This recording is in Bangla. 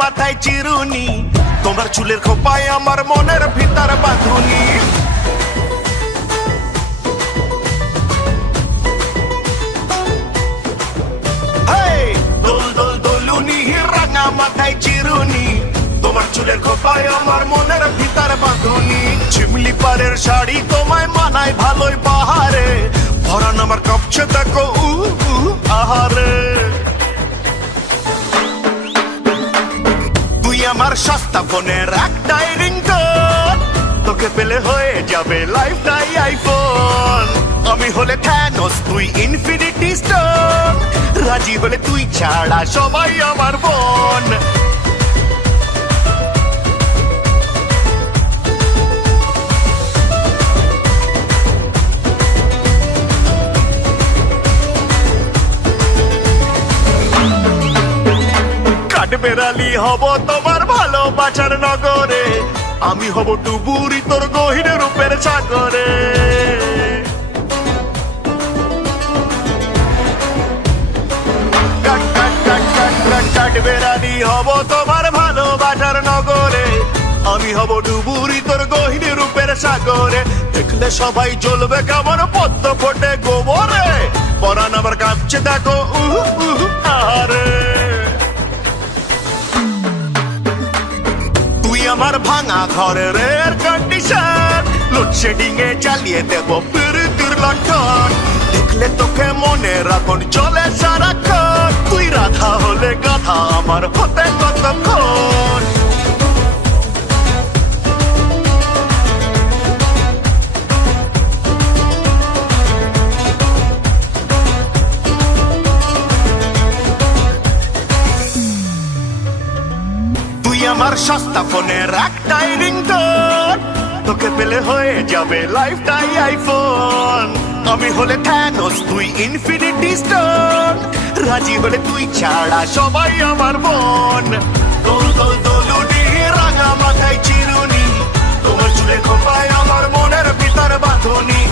মাথায় চিরুনি, তোমার চুলের খোপায় আমার মনের ভিতর বাঁধুনি। দোল দোল দোলুনি, রাঙা মাথায় চিরুনি, তোমার চুলের খোপায় আমার মনের ভিতর বাঁধুনি। চিমলি পাড়ের শাড়ি তোমায় মানায় ভালোই বাহারে, পরান আমার কাঁপছে দেখো আহারে। তুই আমার সস্তা ফোনের একটাই রিংটোন, তোকে পেলে হয়ে যাবে লাইফটাই আইফোন। আমি হলে থ্যানোস, তুই ইনফিনিটি স্টোন, রাজি হলে তুই ছাড়া সবাই আমার বোন। বেড়ালি হব তোমার ভালোবাসার নগরে, আমি হব ডুবুরি তোর গহীন রূপের সাগরে। বেড়ালি হব তোমার ভালোবাসার নগরে, আমি হব ডুবুরি তোর গহীন রূপের সাগরে। দেখলে সবাই জ্বলবে কেমন পদ্ম ফোটে গোবরে, পরান আবার কাঁপছে দেখো আহারে। আমার ভাঙা ঘরের এয়ার কন্ডিশন, লোডশেডিং এ চালিয়ে দেব বিদ্যুৎ লণ্ঠন। দেখলে তোকে মনে রাখুন চলে সারাক্ষণ, তুই রাধা হলে গাধা আমার হতে কতক্ষণ। আমার সস্তা ফোনের একটাই রিংটোন, তোকে পেলে হয়ে যাবে লাইফটাই আইফোন। আমি হলে থ্যানোস, তুই ইনফিনিটি স্টোন, রাজি হলে তুই ছাড়া সবাই আমার বোন। দোল দোল দোলুনি, রাঙা মাথায় চিরুনি, তোমার চুলে খোপায় আমার মনের ভিতর বাঁধুনি।